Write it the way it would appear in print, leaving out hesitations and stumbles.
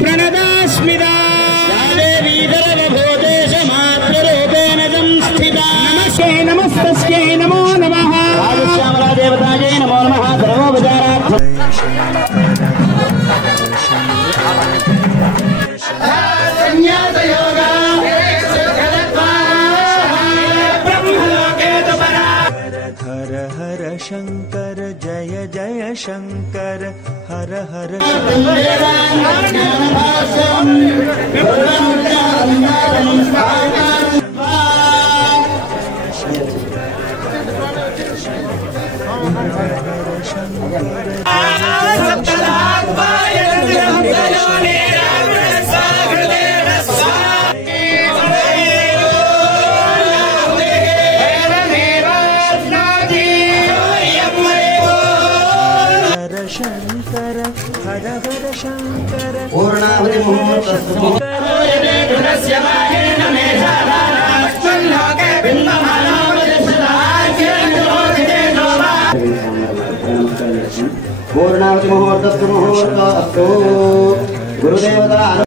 प्रणदास्मिता नमस्ते नमस्तस्यै नमो नमः श्यामला देवतायै नमो नमः सर्वोपचारार्थं हर हर शंकर जय जय शंकर हर हर शंकर हर हर शंकर पूर्णावधि मुहूर्तस्तु मुहूर्त अस्तु गुरुदेवता